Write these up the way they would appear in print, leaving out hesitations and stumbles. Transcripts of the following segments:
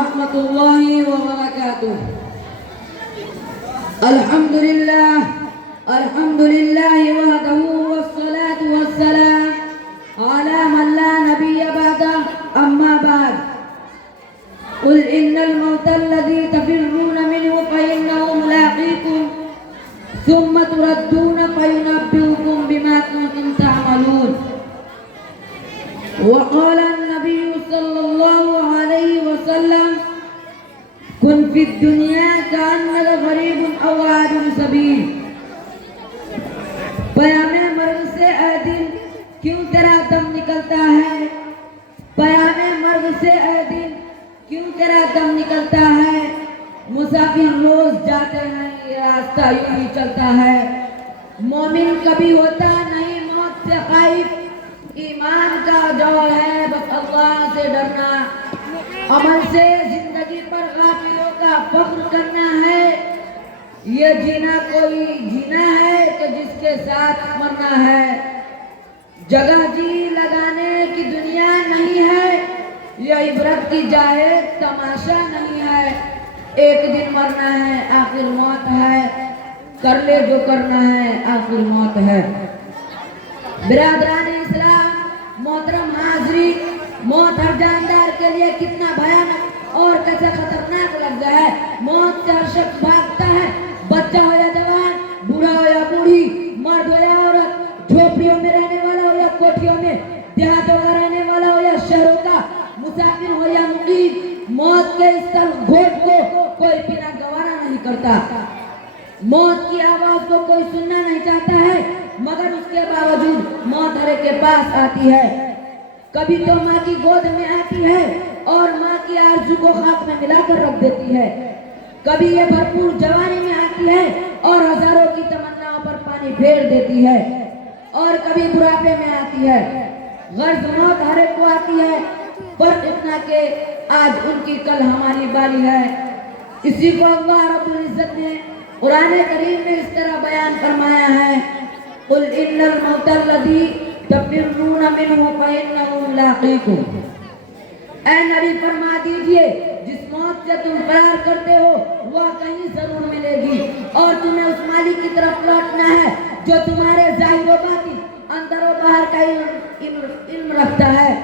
ورحمة الله وبركاته. الحمد لله وحده والصلاة والسلام على من لا نبي بعده. أما بعد، قل إن الموت الذي تفرون منه فإنه ملاقيكم ثم تردون فينبئكم بما كنتم تعملون. وقال النبي صلى الله عليه وسلم: كن في الدنيا كأنك غريب أو عابر سبيل. پیامِ مرگ سے اے دل کیوں تیرا دم نکلتا ہے؟ پیامِ مرگ سے اے دل کیوں تیرا دم نکلتا ہے؟ مسافر روز جاتے ہیں، یہ راستہ یوں ہی چلتا ہے. مومن کبھی ہوتا نہیں موت سے خائف، ایمان کا جوہر ہے بس اللہ سے ڈرنا. عمل سے زندگی پر غافلوں کا فخر کرنا ہے. یہ جینا کوئی جینا ہے کہ جس کے ساتھ مرنا ہے. جگہ جی لگانے کی دنیا نہیں ہے، یہ عبرت کی جائے تماشا نہیں ہے. ایک دن مرنا ہے، آخر موت ہے، کر لے جو کرنا ہے، آخر موت ہے. برادران اسلام، محترم حاضرین، موت ہر جاندار کے لیے کتنا بھیانک اور کیسے خطرناک لفظ ہے. موت سے ہر شخص بھاگتا ہے، بچہ ہو یا جوان، بوڑھا ہو یا بوڑھی، مرد ہو یا عورت، جھوپڑیوں میں رہنے والا ہو یا کوٹھیوں میں، دیہاتوں کا رہنے والا ہو یا شہروں کا، مسافر ہو یا مقیم، موت کے اس تلخ گھونٹ کو کوئی پینا گوارا نہیں کرتا. موت کی آواز کو کوئی سننا نہیں چاہتا ہے، مگر اس کے باوجود موت ہر ایک کے پاس آتی ہے. کبھی تو ماں کی گود میں آتی ہے اور ماں کی آرزو کو خاک میں ملا کر رکھ دیتی ہے. کبھی یہ بھرپور جوانی میں آتی ہے اور ہزاروں کی تمناؤں پر پانی پھیر دیتی ہے، اور کبھی بڑھاپے میں آتی ہے. غرض موت ہر ایک کو آتی ہے، فرق اتنا کہ آج ان کی کل ہماری باری ہے. اسی کو اللہ رب العزت نے قرآن کریم میں اس طرح بیان فرمایا ہے: قل ان الموت الذی تفرون منہ فإنہ ملاقیکم. اے نبی فرما دیجئے، جس موت سے تم فرار کرتے ہو وہ کہیں ضرور ملے گی، اور تمہیں اس مالک کی طرف لوٹنا ہے جو تمہارے ظاہر و باطن، اندر و باہر کا علم رکھتا ہے.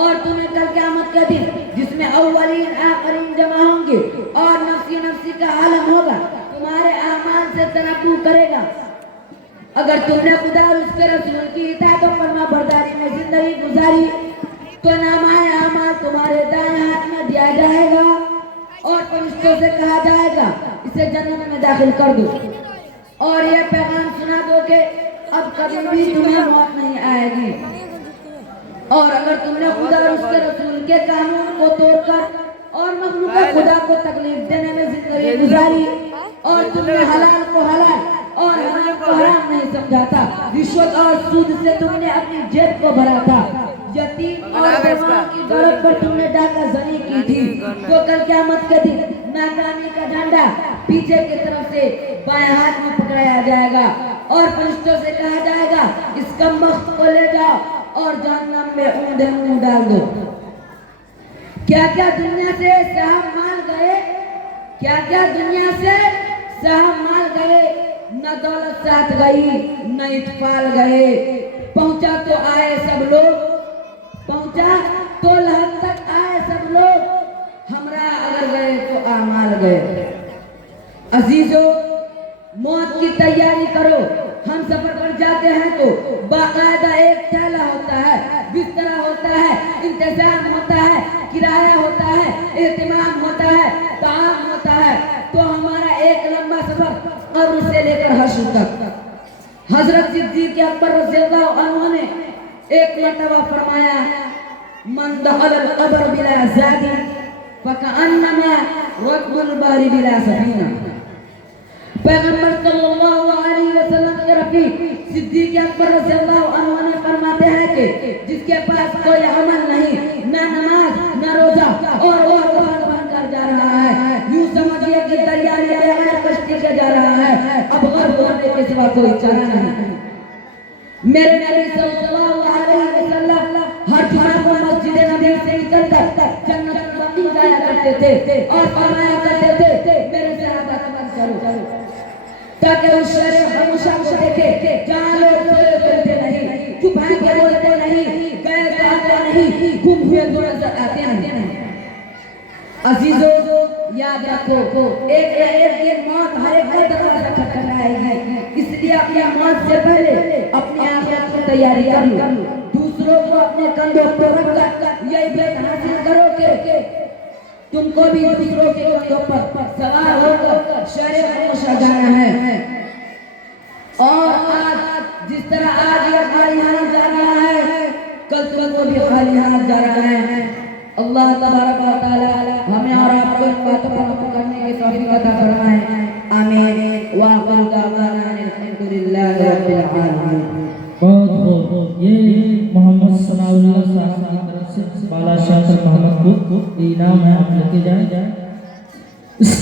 اور تمہیں کل قیامت کے دن جس میں اولین آخرین جمع ہوں گے اور نفسی نفسی کا عالم ہوگا، تمہارے اعمال سے تنبؤ کرے گا. اگر تم نے خدا اور اس کے رسول کی اطاعت و فرما برداری میں زندگی گزاری تو نامہ اعمال تمہارے دائیں ہاتھ میں دیا جائے گا اور فرشتوں سے کہا جائے گا اسے جنت میں داخل کر دو، اور یہ پیغام سنا دو کہ اب کبھی بھی تمہیں موت نہیں آئے گی. اور اگر تم نے خدا اور اس کے رسول کے قانون کو توڑ کر اور مخلوق خدا کو تکلیف دینے میں زندگی گزاری، اور تم نے حلال کو حلال اور حرام کو حرام نہیں سمجھا تھا، رشوت اور سود سے تم نے اپنی جیب کو بھرا تھا، یتیم اور بیوہ کی دولت پر تم نے ڈاکہ زنی کی تھی، تو کل قیامت کے دن ناکامی کا ڈنڈا پیچھے کی طرف سے بائیں ہاتھ میں پکڑایا جائے گا اور فرشتوں سے کہا جائے گا اس کمبخت کو لے جاؤ اور جہنم میں اوندے منہ ڈال دو. کیا کیا دنیا سے صاحب مال گئے، کیا کیا دنیا سے صاحب مال گئے، نہ دولت ساتھ گئی نہ اطفال گئے. پہنچا تو آئے سب لوگ، پہنچا تو لحد تک آئے سب لوگ، ہمراہ اگر گئے تو اعمال گئے. عزیزو، موت کی تیاری کرو. ہم سفر پر جاتے ہیں تو باقاعدہ ایک تھیلا ہوتا ہے، بستر ہوتا ہے، انتظام ہوتا ہے، کرایہ ہوتا ہے، اہتمام ہوتا ہے، طعام ہوتا ہے. تو ہمارا ایک لمبا سفر قبر سے لے کر حشر تک. حضرت صدیق اکبر رضی اللہ عنہ نے ایک مرتبہ فرمایا: من دخل القبر بلا زاد فکأنما رکب البحر بلا سفینہ. پیغمبر صلی اللہ علیہ وسلم کے رفیق صدیق اکبر رضی اللہ عنہ نے فرماتے ہیں کہ جس کے پاس کوئی عمل نہیں، نہ نماز نہ روزہ، اور وہ بحر بن کر جا رہا ہے، یوں سمجھیے کہ دریا میں بغیر کشتی کے جا رہا ہے، اب غرق ہونے کے سوا کوئی چارہ نہیں. میرے نبی صلی اللہ علیہ وسلم ہر جمعہ کو مسجد نبی سے نکل کر جنت کرتے تھے اور فرمایا کرتے تھے میرے سے عادت مت کرو تاکہ اس شہر خاموشہ کو دیکھے جہاں لوگ سوئے کرتے نہیں چھپائیں کے بولتے نہیں گئے آتے نہیں گم ہوئے تو نظر آتے نہیں عزیزو یاد رکھو ایک نہ ایک دن موت ہر ایک کا دروازہ کھٹکھٹائے گی اس لیے اپنی موت سے پہلے اپنی آخرت کی تیاری کر لو دوسروں کو اپنے کندھوں پر رکھ کر یہ بیت حاصل کرو کہ تم کو بھی دوسروں کے کندھوں پر سوار ہو کر شہر خاموشہ جانا ہے اور آج جس طرح آج یہ خالی ہاتھ جا رہا ہے کل تم کو بھی خالی ہاتھ جا رہا ہے اللہ تبارک و تعالی ہمیں اور آپ کو ان باتوں پر عمل کرنے کی توفیق عطا فرمائے آمین وآخر دعوانا الحمدللہ رب العالمین بہت یہ محمد ثناء اللہ صاحب کی طرف سے بالا شاکر محمد کو انعام ہے آپ لے کے جائیں اس کے